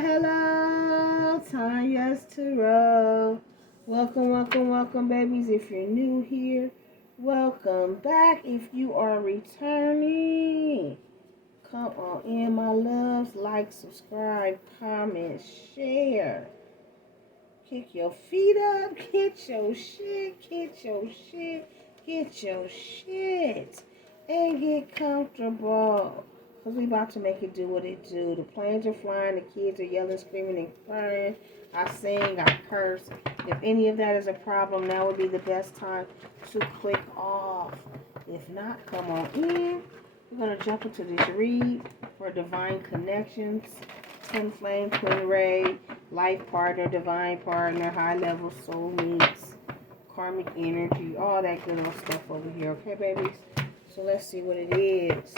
Hello, TANYA'S Tarot. Welcome, babies. If you're new here, welcome back. If you are returning, come on in, my loves. Like, subscribe, comment, share. Kick your feet up. Get your shit. And get comfortable. Because we about to make it do what it do. The planes are flying. The kids are yelling, screaming, and crying. I sing. I curse. If any of that is a problem, now would be the best time to click off. If not, come on in. We're going to jump into this read for divine connections. Twin flame, twin ray, life partner, divine partner, high level soulmates, karmic energy, all that good old stuff over here. Okay, babies? So let's see what it is.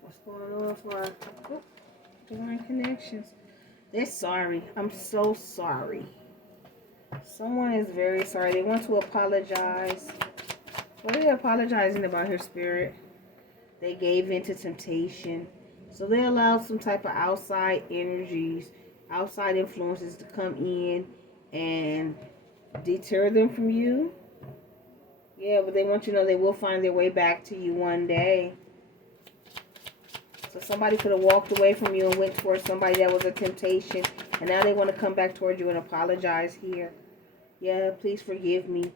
What's going on for our divine connections? They're sorry. I'm so sorry. Someone is very sorry. They want to apologize. What are they apologizing about here, Spirit? They gave in to temptation. So they allowed some type of outside energies, outside influences to come in and deter them from you. Yeah, but they want you to know they will find their way back to you one day. So somebody could have walked away from you and went towards somebody that was a temptation. And now they want to come back towards you and apologize here. Yeah, please forgive me.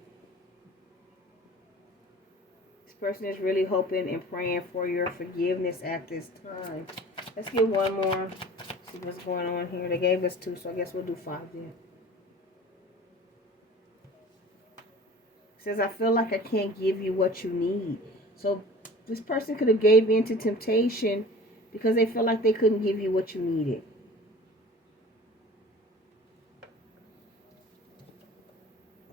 This person is really hoping and praying for your forgiveness at this time. Let's get one more. See what's going on here. They gave us 2, so I guess we'll do 5 then. It says, I feel like I can't give you what you need. So this person could have gave in to temptation because they feel like they couldn't give you what you needed.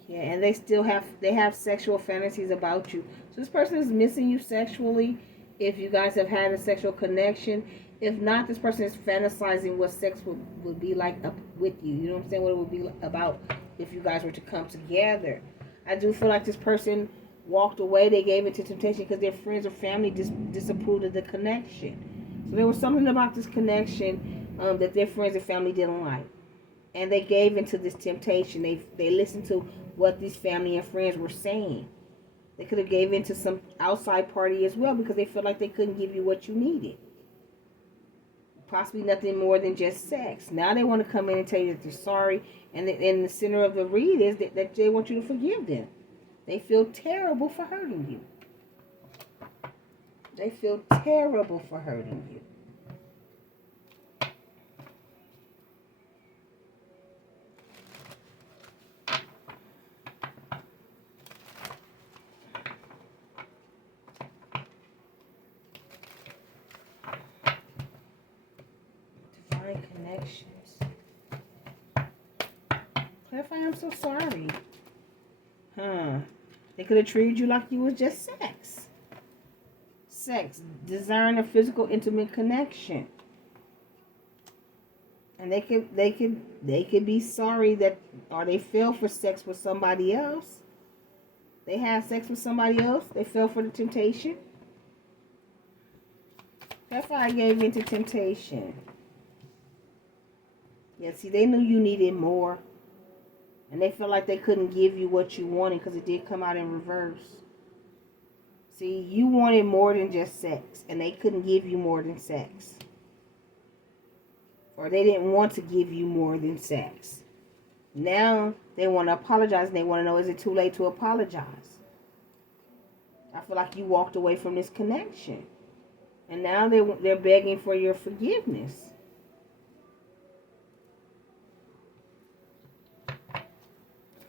Yeah, and they still have sexual fantasies about you. So this person is missing you sexually if you guys have had a sexual connection. If not, this person is fantasizing what sex would be like up with you. You know what I'm saying? What it would be about if you guys were to come together. I do feel like this person walked away. They gave it to temptation because their friends or family disapproved of the connection. So there was something about this connection that their friends and family didn't like. And they gave into this temptation. They listened to what these family and friends were saying. They could have gave into some outside party as well because they felt like they couldn't give you what you needed. Possibly nothing more than just sex. Now they want to come in and tell you that they're sorry. And the center of the read is that they want you to forgive them. They feel terrible for hurting you. They feel terrible for hurting you. Connections. Clarify, I'm so sorry. They could have treated you like you was just sex. Sex. Desiring a physical, intimate connection. And they could be sorry that, or they fell for sex with somebody else. They had sex with somebody else. They fell for the temptation. That's why I gave in to temptation. Yeah, see, they knew you needed more. And they felt like they couldn't give you what you wanted because it did come out in reverse. See, you wanted more than just sex. And they couldn't give you more than sex. Or they didn't want to give you more than sex. Now, they want to apologize. And they want to know, is it too late to apologize? I feel like you walked away from this connection. And now they're begging for your forgiveness.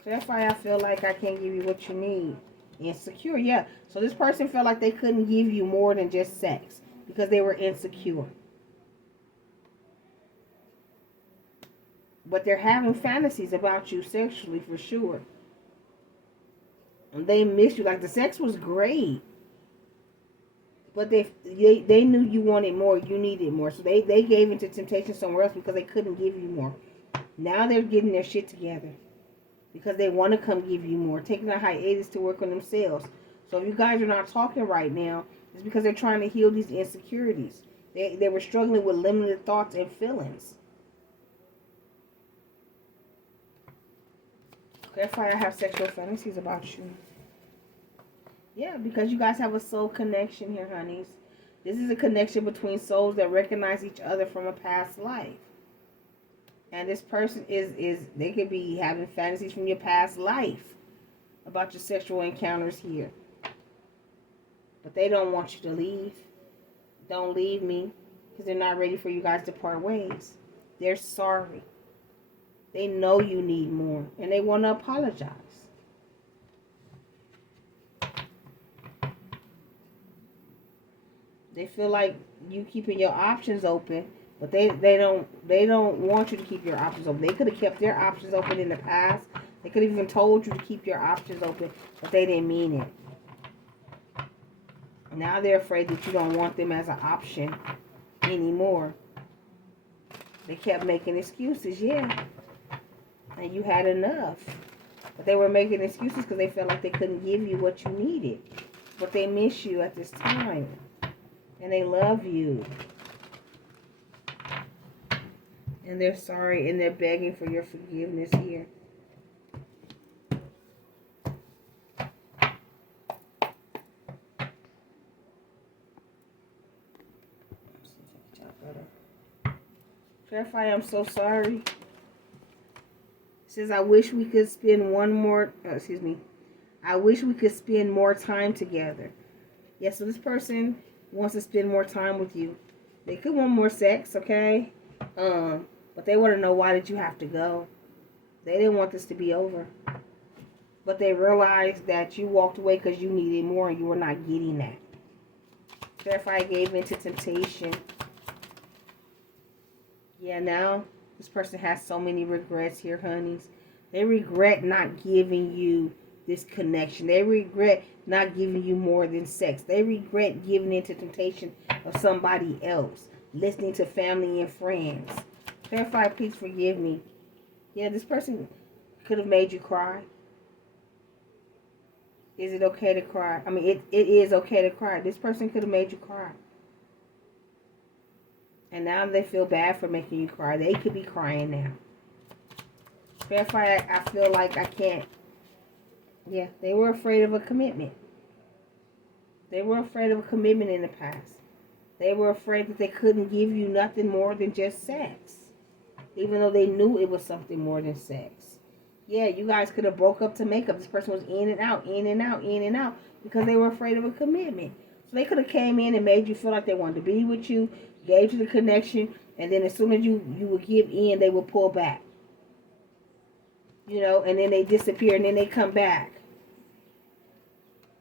That's why I feel like I can't give you what you need. Insecure, yeah. So this person felt like they couldn't give you more than just sex because they were insecure. But they're having fantasies about you sexually for sure. And they miss you. Like the sex was great. But they knew you wanted more. You needed more. So they gave into temptation somewhere else because they couldn't give you more. Now they're getting their shit together. Because they want to come give you more. Taking a hiatus to work on themselves. So if you guys are not talking right now, it's because they're trying to heal these insecurities. They were struggling with limited thoughts and feelings. Clarify, I have sexual fantasies about you. Yeah, because you guys have a soul connection here, honeys. This is a connection between souls that recognize each other from a past life. And this person they could be having fantasies from your past life about your sexual encounters here. But they don't want you to leave. Don't leave me, because they're not ready for you guys to part ways. They're sorry. They know you need more, and they want to apologize. They feel like you keeping your options open, but they don't want you to keep your options open. They could have kept their options open in the past. They could have even told you to keep your options open, but they didn't mean it. Now they're afraid that you don't want them as an option anymore. They kept making excuses, yeah. And you had enough. But they were making excuses because they felt like they couldn't give you what you needed. But they miss you at this time. And they love you. And they're sorry and they're begging for your forgiveness here. Clarify, I'm so sorry. It says, I wish we could spend I wish we could spend more time together. Yeah, so this person wants to spend more time with you. They could want more sex, okay? But they want to know, why did you have to go? They didn't want this to be over. But they realized that you walked away because you needed more and you were not getting that. Clarify, gave into temptation. Yeah, now this person has so many regrets here, honeys. They regret not giving you this connection. They regret not giving you more than sex. They regret giving into temptation of somebody else. Listening to family and friends. Clarify, please forgive me. Yeah, this person could have made you cry. Is it okay to cry? I mean, it is okay to cry. This person could have made you cry. And now they feel bad for making you cry. They could be crying now. Clarify, I feel like I can't. Yeah, they were afraid of a commitment. They were afraid of a commitment in the past. They were afraid that they couldn't give you nothing more than just sex. Even though they knew it was something more than sex. Yeah, you guys could have broke up to make up. This person was in and out, in and out, in and out. Because they were afraid of a commitment. So they could have came in and made you feel like they wanted to be with you. Gave you the connection. And then as soon as you would give in, they would pull back. You know, and then they disappear and then they come back.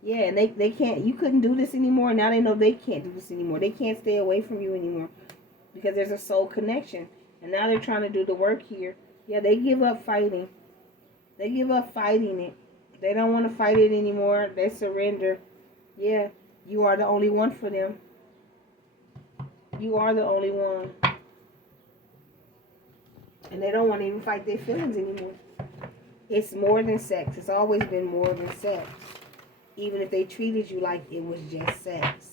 Yeah, and they can't, you couldn't do this anymore. Now they know they can't do this anymore. They can't stay away from you anymore. Because there's a soul connection. And now they're trying to do the work here. Yeah, they give up fighting. They give up fighting it. They don't want to fight it anymore. They surrender. Yeah, you are the only one for them. You are the only one. And they don't want to even fight their feelings anymore. It's more than sex. It's always been more than sex. Even if they treated you like it was just sex.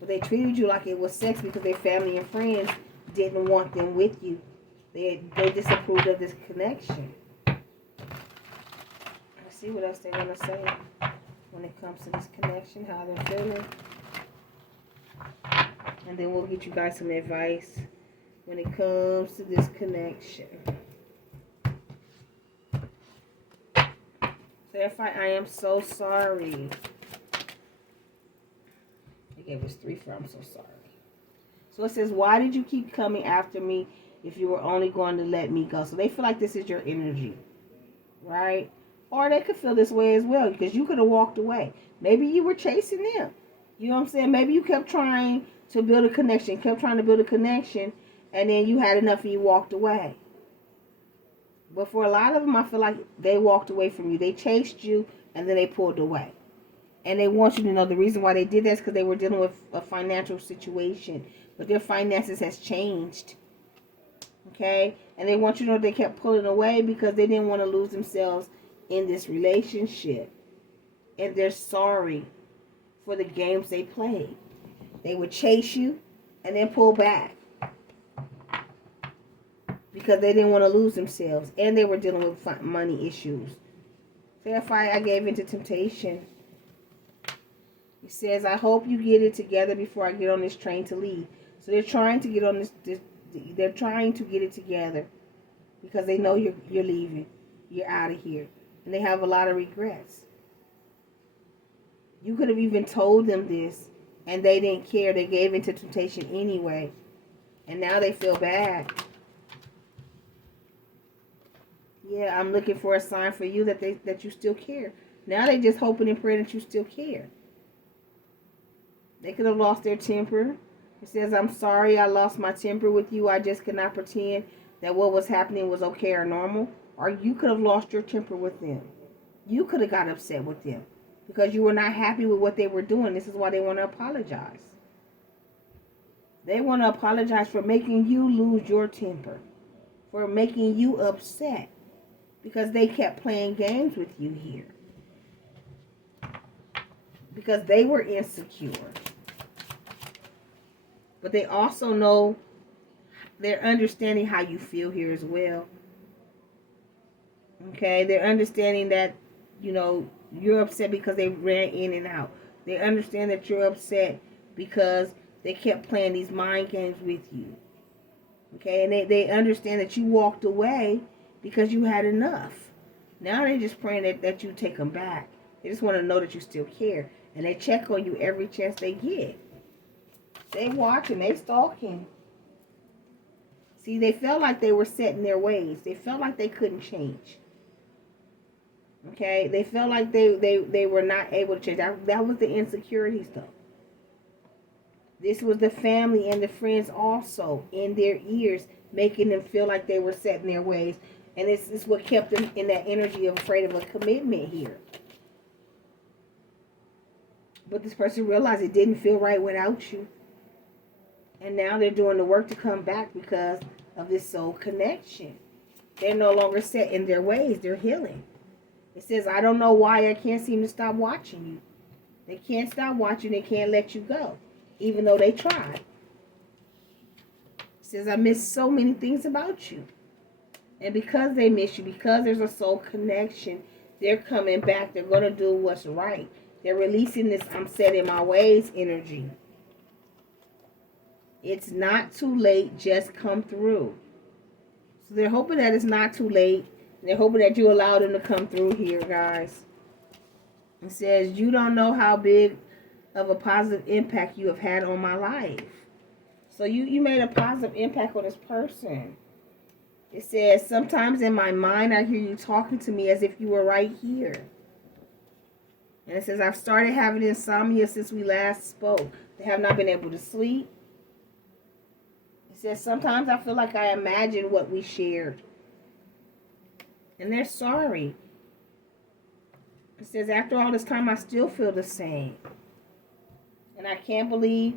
But they treated you like it was sex because their family and friends didn't want them with you. They disapproved of this connection. Let's see what else they're going to say when it comes to this connection, how they're feeling. And then we'll get you guys some advice when it comes to this connection. Clarify, I am so sorry. They gave us 3 for I'm so sorry. So it says, why did you keep coming after me if you were only going to let me go? So they feel like this is your energy, right? Or they could feel this way as well because you could have walked away. Maybe you were chasing them. You know what I'm saying? Maybe you kept trying to build a connection, and then you had enough and you walked away. But for a lot of them, I feel like they walked away from you. They chased you and then they pulled away. And they want you to know the reason why they did that is because they were dealing with a financial situation. But their finances has changed. Okay? And they want you to know they kept pulling away because they didn't want to lose themselves in this relationship. and they're sorry for the games they played. They would chase you and then pull back because they didn't want to lose themselves, and they were dealing with money issues. Therefore, I gave into temptation. It says, I hope you get it together before I get on this train to leave. So they're trying to get on they're trying to get it together because they know you're leaving. You're out of here. And they have a lot of regrets. You could have even told them this, and they didn't care. They gave into temptation anyway. And now they feel bad. Yeah, I'm looking for a sign for you that you still care. Now they just hoping and praying that you still care. They could have lost their temper. It says, I'm sorry I lost my temper with you. I just could not pretend that what was happening was okay or normal. Or you could have lost your temper with them. You could have got upset with them because you were not happy with what they were doing. This is why they want to apologize. They want to apologize for making you lose your temper, for making you upset because they kept playing games with you here. Because they were insecure. But they also know, they're understanding how you feel here as well. Okay, they're understanding that, you know, you're upset because they ran in and out. They understand that you're upset because they kept playing these mind games with you. Okay, and they understand that you walked away because you had enough. Now they're just praying that you take them back. They just want to know that you still care. And they check on you every chance they get. They watching, they stalking. See, they felt like they were set in their ways. They felt like they couldn't change. Okay, they felt like they were not able to change. That was the insecurity stuff. This was the family and the friends also in their ears, making them feel like they were set in their ways. And this is what kept them in that energy of afraid of a commitment here. But this person realized it didn't feel right without you. And now they're doing the work to come back because of this soul connection. They're no longer set in their ways. They're healing. It says, I don't know why I can't seem to stop watching you. They can't stop watching. They can't let you go, even though they tried. It says, I miss so many things about you. And because they miss you, because there's a soul connection, they're coming back. They're going to do what's right. They're releasing this I'm set in my ways energy. It's not too late. Just come through. So they're hoping that it's not too late. They're hoping that you allow them to come through here, guys. It says, you don't know how big of a positive impact you have had on my life. So you made a positive impact on this person. It says, sometimes in my mind, I hear you talking to me as if you were right here. And it says, I've started having insomnia since we last spoke. They have not been able to sleep. It says, sometimes I feel like I imagine what we shared. And they're sorry. It says, after all this time, I still feel the same. And I can't believe,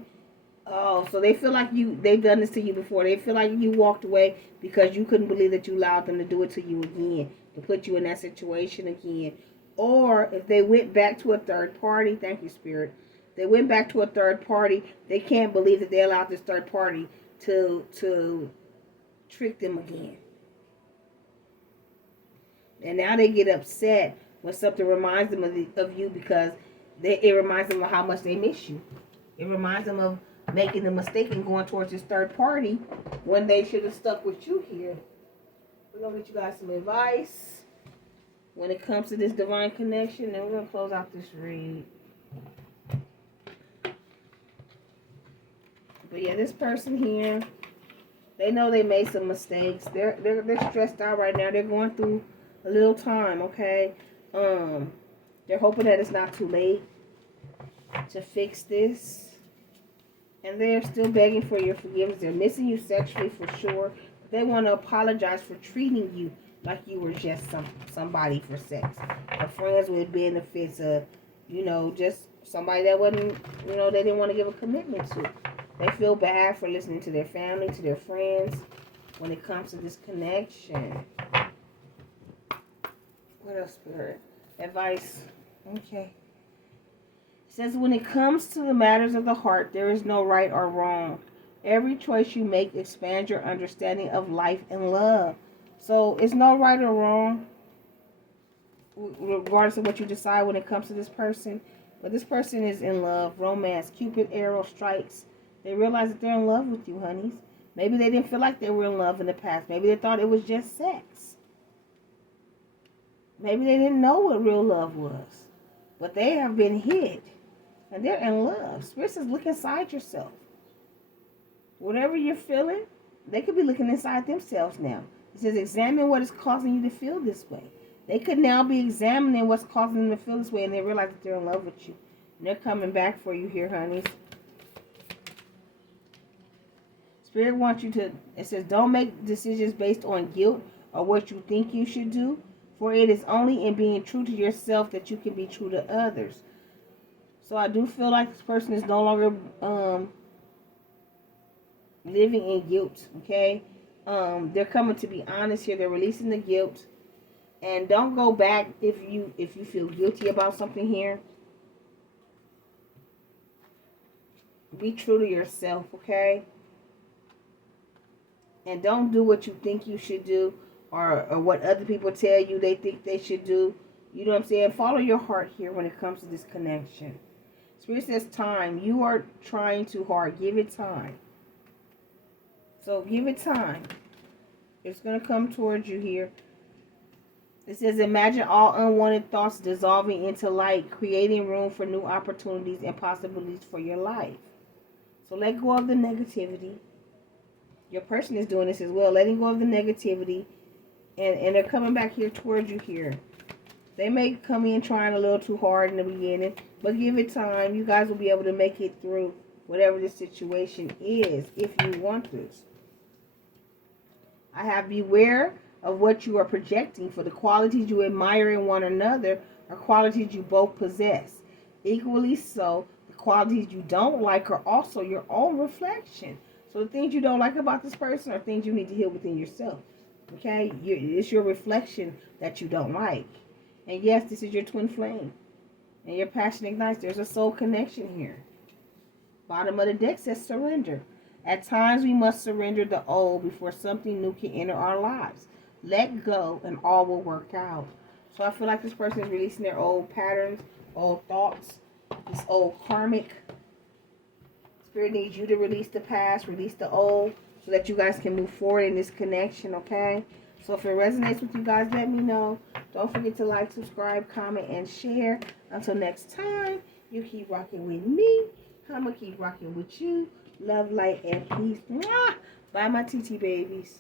so they feel like they've done this to you before. They feel like you walked away because you couldn't believe that you allowed them to do it to you again, to put you in that situation again. Or if they went back to a third party, thank you, Spirit. They went back to a third party, they can't believe that they allowed this third party to trick them again. And now they get upset when something reminds them of you because it reminds them of how much they miss you. It reminds them of making the mistake and going towards this third party when they should have stuck with you here. We're going to get you guys some advice when it comes to this divine connection. And we're going to close out this read. But yeah, this person here, they know they made some mistakes. They're stressed out right now. They're going through a little time, okay? They're hoping that it's not too late to fix this. And they're still begging for your forgiveness. They're missing you sexually for sure. They want to apologize for treating you like you were just somebody for sex. Or friends with benefits. Just somebody that wasn't, they didn't want to give a commitment to. They feel bad for listening to their family, to their friends, when it comes to this connection. What else, Spirit? Advice. Okay. says, when it comes to the matters of the heart, there is no right or wrong. Every choice you make expands your understanding of life and love. So it's no right or wrong, regardless of what you decide when it comes to this person. But this person is in love, romance, Cupid arrow strikes. They realize that they're in love with you, honeys. Maybe they didn't feel like they were in love in the past. Maybe they thought it was just sex. Maybe they didn't know what real love was. But they have been hid. And they're in love. Spirit says, look inside yourself. Whatever you're feeling, they could be looking inside themselves now. It says, examine what is causing you to feel this way. They could now be examining what's causing them to feel this way, and they realize that they're in love with you. And they're coming back for you here, honeys. Spirit wants you to, it says, don't make decisions based on guilt or what you think you should do, for it is only in being true to yourself that you can be true to others. So I do feel like this person is no longer living in guilt, okay? They're coming to be honest here. They're releasing the guilt. And don't go back if you feel guilty about something here. Be true to yourself, okay? And don't do what you think you should do or what other people tell you they think they should do. You know what I'm saying? Follow your heart here when it comes to this connection. Spirit says time. You are trying too hard. Give it time. So give it time. It's going to come towards you here. It says, imagine all unwanted thoughts dissolving into light, creating room for new opportunities and possibilities for your life. So let go of the negativity. Your person is doing this as well, letting go of the negativity. And they're coming back here towards you here. They may come in trying a little too hard in the beginning, but give it time. You guys will be able to make it through whatever the situation is if you want this. I have beware of what you are projecting, for the qualities you admire in one another are qualities you both possess. Equally so, the qualities you don't like are also your own reflection. So the things you don't like about this person are things you need to heal within yourself. Okay? It's your reflection that you don't like. And yes, this is your twin flame. And your passion ignites. There's a soul connection here. Bottom of the deck says surrender. At times we must surrender the old before something new can enter our lives. Let go and all will work out. So I feel like this person is releasing their old patterns, old thoughts, this old karmic. Spirit needs you to release the past, release the old, so that you guys can move forward in this connection, okay? So if it resonates with you guys, let me know. Don't forget to like, subscribe, comment, and share. Until next time, you keep rocking with me. I'm going to keep rocking with you. Love, light, and peace. Mwah! Bye, my TT babies.